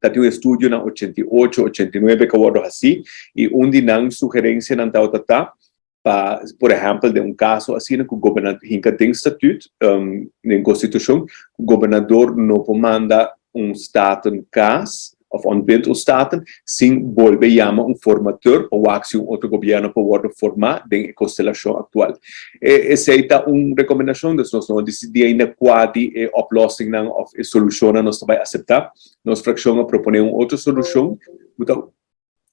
Tati un estudio na 88, 89 que algo assim, e onde não sugerência não tá para, por exemplo, de um caso assim, que o governador hinca tem estatuto, na Constituição, o governador não manda staten caso, of ontbind o staten, sem volver chamar formateur ou ação outro governo para o formar em constelação atual. Essa é uma recomendação, nós não decidimos ainda qual oplossing ou solução nós vai aceitar. Nós fração propõe outra solução, então,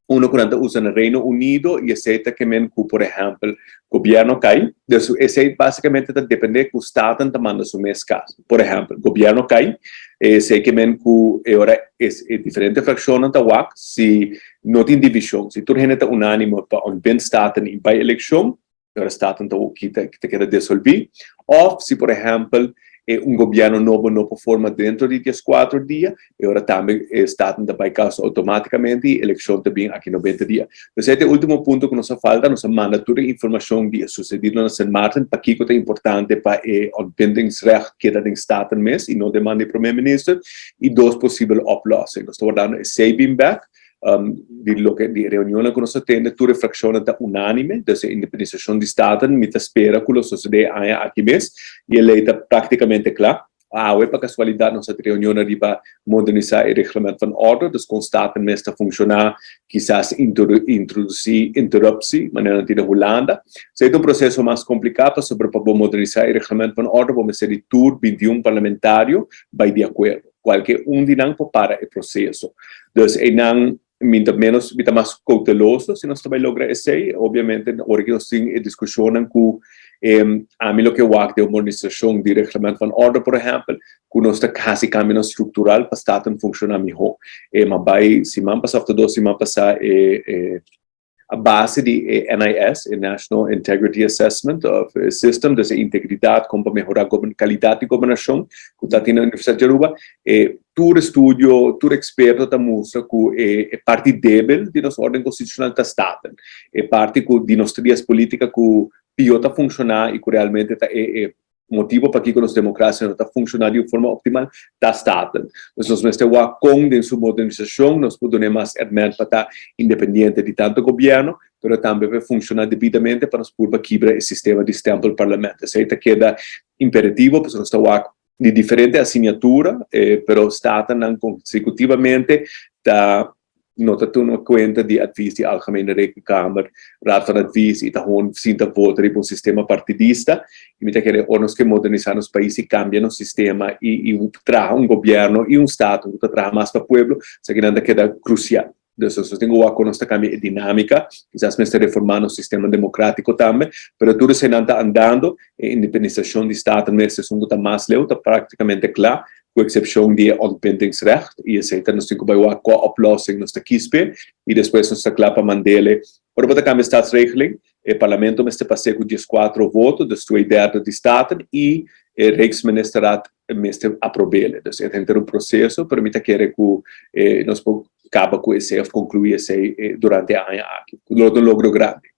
uno que usa no Reino Unido e aceita que, por exemplo, o governo cai, esse basicamente depende do Estado que manda o mesmo caso. Por exemplo, o governo cai, sei que agora é diferente fração da WAC, se não tem divisão, se tudo é unânime para um bem Estado em vai eleição, agora o Estado que quer dissolver, ou se, por exemplo, governo novo não forma dentro de 4 dias, e agora também está vai caso automaticamente e eleição também aqui 90 dias. Então, esse é o último ponto que nos falta, nos manda toda a informação de sucedido na Sint Maarten, para que é importante para o ontbindingsrecht que é em Estado mês, e não demanda o primeiro-ministro, e 2 possíveis oplossings. Nós estamos dando saving back, di riunione che si attende, tutte le frazioni unanime, dessa independenziazione di Stato, mi spera che lo succede anche mes, e lei è praticamente claro. Per casualità, nostra riunione arriva a modernizzare il regolamento van orde, dus con Staten mes a funzionare, quizás introdurre interruptie, ma non in Hollanda. Se è un processo più complicato, soprattutto per modernizzare il regolamento van orde, come se di tour 21 parlamentario, vai di accordo. Qualche un dinanco para il processo. Dus menos mais cauteloso se nós também logra esse, obviamente, agora que nós temos discussão com a mim que o de modernização de regulamento van orde, por exemplo, que nós está quase caminho estrutural para estar funcionar melhor. Mas vai semana passada, 2 semanas passadas, a base de NIS, National Integrity Assessment of System, dessa integridade como para melhorar a qualidade de governação, que está tendo na Universidade de Aruba, todo estudo, todo experto está mostra que é parte débil de nossa ordem constitucional da Estado, é parte de nossas teorias políticas que pior está funcionar e que realmente é motivo para que as democracias não estão funcionando de forma optimal da Estado. Nós estamos com sua modernização, nós podemos mais para estar independente de tanto governo, mas também para funcionar devidamente para nos pôr quebrar o sistema de stempel parlamento. Isso queda imperativo, porque nós estamos de diferente assinatura, mas o Estado não consecutivamente está nota uma conta de advies de Algemene Rekenkamer, Raad van Advies, e gewoon sinta votar em um sistema partidista, e me quer nós que modernizar os países, cambiar o sistema e trazer governo e Estado que traga mais para o povo, isso que ainda queda crucial. Então, eu tenho a nossa cambia dinâmica, quizás me está reformando o sistema democrático também, mas tudo se não está andando, a independização do Estado, mas é um mais leu, está praticamente claro, com exceção de ontbindingsrecht, e aceita nós temos que a oplossing nos quispe, e depois nós claro para mandele. Ora, para cambia staatsregeling, o parlamento me está passando com 14 votos, dus 2/3 de Estado, e o Rijksministeraat me está aprovele. Então, é ter processo, permite que nós acaba com esse, concluir esse durante a ano aqui. Um logro grande.